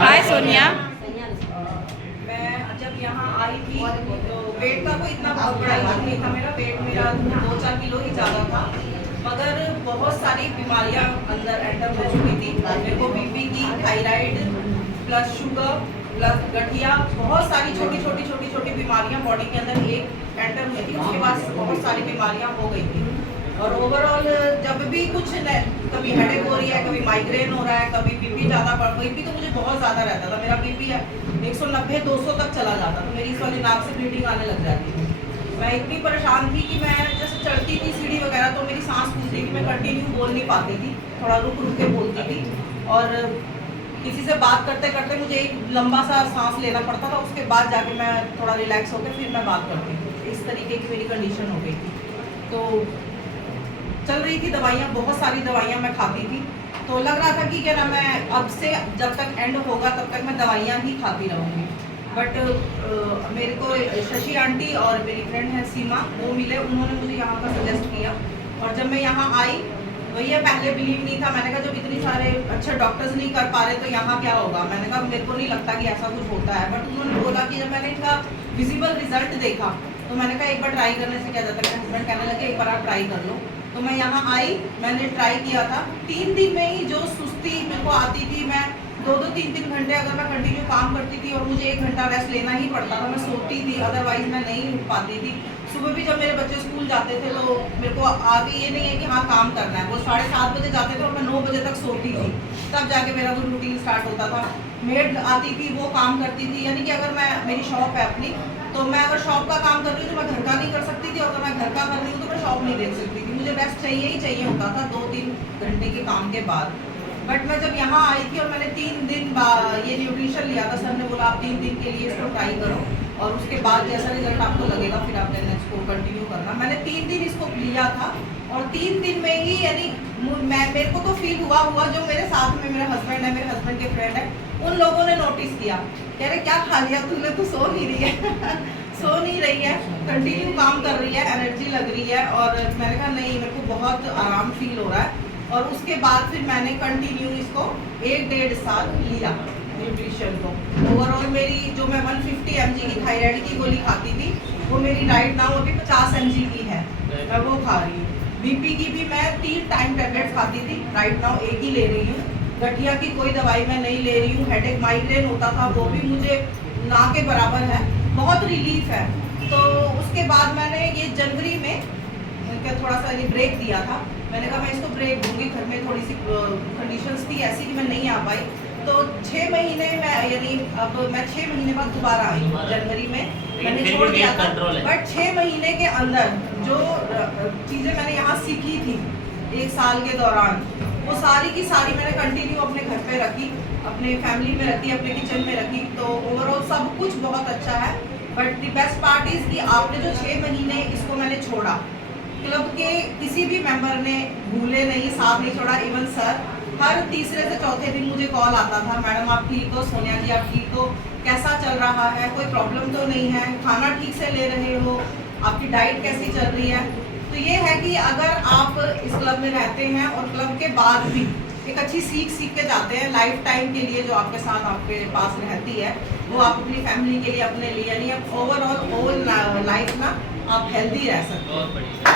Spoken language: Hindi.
हाय सोनिया। मैं जब यहाँ आई थी तो वेट का कोई इतना बहुत बड़ा इशू नहीं था। मेरा 2-4 किलो ही ज़्यादा था, मगर बहुत सारी बीमारियाँ अंदर एंटर हो चुकी थी। मेरे को बीपी की, थायराइड प्लस शुगर प्लस गठिया, बहुत सारी छोटी छोटी बीमारियाँ बॉडी के अंदर एक एंटर हुई थी। उसके बाद बहुत सारी बीमारियाँ हो गई थी। और ओवरऑल जब भी कुछ कभी हेडेक हो रही है, कभी माइग्रेन हो रहा है, कभी बीपी ज़्यादा बढ़, बीपी तो मुझे बहुत ज़्यादा रहता था। मेरा बीपी 190-200 तक चला जाता, तो मेरी इस वाली नाक से ब्लीडिंग आने लग जाती थी। मैं इतनी परेशान थी कि मैं जैसे चढ़ती थी सीढ़ी वगैरह तो मेरी सांस फूलती थी, मैं कंटिन्यू बोल नहीं पाती थी, थोड़ा रुक रुक के बोलती थी। और किसी से बात करते करते मुझे एक लंबा सा सांस लेना पड़ता था, उसके बाद जाके मैं थोड़ा रिलैक्स होकर फिर मैं बात करती थी। इस तरीके की मेरी कंडीशन हो गई थी। तो चल रही थी दवाइयाँ, बहुत सारी दवाइयाँ मैं खाती थी। तो लग रहा था कि क्या ना, मैं अब से जब तक एंड होगा तब तक मैं दवाइयाँ ही खाती रहूँगी। बट मेरे को शशि आंटी और मेरी फ्रेंड है सीमा, वो मिले, उन्होंने मुझे यहाँ का सजेस्ट किया। और जब मैं यहाँ आई, भैया पहले बिलीव नहीं था। मैंने कहा जब इतने सारे अच्छे डॉक्टर्स नहीं कर पा रहे तो यहाँ क्या होगा। मैंने कहा मेरे को नहीं लगता कि ऐसा कुछ होता है। बट उन्होंने बोला कि जब मैंने इनका विजिबल रिजल्ट देखा तो मैंने कहा एक बार ट्राई करने से क्या जाता है। मेरे हस्बैंड कहने लगे एक बार आप ट्राई कर लो। तो मैं यहाँ आई, मैंने ट्राई किया था। 3 दिन में ही जो सुस्ती मेरे को आती थी, मैं 2-2, 3-3 घंटे अगर मैं कंटिन्यू काम करती थी और मुझे 1 घंटा रेस्ट लेना ही पड़ता था, मैं सोती थी, अदरवाइज मैं नहीं उठ पाती थी। सुबह भी जब मेरे बच्चे स्कूल जाते थे तो मेरे को आगे ये नहीं है कि हाँ काम करना है, वो 7:30 बजे जाते थे और मैं 9 बजे तक सोती थी, तब जाके मेरा कोई रूटीन स्टार्ट होता था। मेड आती थी, वो काम करती थी। यानी कि अगर मैं, मेरी शॉप है अपनी, तो मैं अगर शॉप का काम कर रही हूँ तो मैं घर का नहीं कर सकती थी, और अगर मैं घर का कर रही हूँ तो मैं शॉप नहीं देख सकती थी। मुझे रेस्ट चाहिए ही चाहिए होता था 2-3 घंटे के काम के बाद। बट मैं जब यहाँ आई थी और मैंने 3 दिन ये न्यूट्रिशन लिया था, सर ने बोला आप 3 दिन के लिए इसको ट्राई करो और उसके बाद जैसा रिजल्ट आपको लगेगा फिर आप देन इसको कंटिन्यू करना। मैंने 3 दिन इसको लिया था और 3 दिन में ही, यानी मेरे को तो फील हुआ जो मेरे साथ में मेरे हस्बैंड है, मेरे हस्बैंड के फ्रेंड है, उन लोगों ने नोटिस किया, कह रहे क्या खा लिया तूने, तो सो नहीं रही है सो नहीं रही है, कंटिन्यू काम कर रही है, एनर्जी लग रही है। और मैंने कहा नहीं, मेरे को बहुत आराम फील हो रहा है। और उसके बाद फिर मैंने कंटिन्यू इसको 1-1.5 साल लिया न्यूट्रिशन को। ओवरऑल मेरी जो मैं 150 mg की थायराइड की गोली खाती थी, वो मेरी राइट नाउ अभी 50 mg की है, मैं वो खा रही हूँ। बीपी की भी मैं 3 टाइम टैबलेट्स खाती थी, राइट नाउ 1 ही ले रही हूँ। गठिया की कोई दवाई मैं नहीं ले रही हूँ। हेडेक माइग्रेन होता था, वो भी मुझे ना के बराबर है, बहुत रिलीफ है। तो उसके बाद मैंने ये जनवरी में उनका थोड़ा सा ब्रेक दिया था। मैंने कहा मैं इसको ब्रेक दूंगी, घर में थोड़ी सी कंडीशंस थी ऐसी कि मैं नहीं आ पाई। तो 6 महीने में, यानी अब मैं 6 महीने बाद दोबारा आई हूँ। जनवरी में मैंने छोड़ दिया था, बट 6 महीने के अंदर जो चीज़ें मैंने यहाँ सीखी थी 1 साल के दौरान, वो सारी की सारी मैंने कंटिन्यू अपने घर पे रखी, अपने फैमिली में रखी, अपने किचन में रखी। तो ओवरऑल सब कुछ बहुत अच्छा है। But the best part is कि आपने जो 6 महीने इसको मैंने छोड़ा, क्लब के किसी भी मेंबर ने भूले नहीं, साथ नहीं छोड़ा। इवन सर हर तीसरे से चौथे दिन मुझे कॉल आता था, मैडम आप ठीक हो, सोनिया जी आप ठीक हो, कैसा चल रहा है, कोई प्रॉब्लम तो नहीं है, खाना ठीक से ले रहे हो, आपकी डाइट कैसी चल रही है। तो ये है कि अगर आप इस क्लब में रहते हैं और क्लब के बाद भी एक अच्छी सीख के जाते हैं लाइफ टाइम के लिए, जो आपके साथ आपके पास रहती है, वो आप अपनी फैमिली के लिए, अपने लिए, यानी ओवरऑल लाइफ ना आप हेल्दी रह सकते हैं।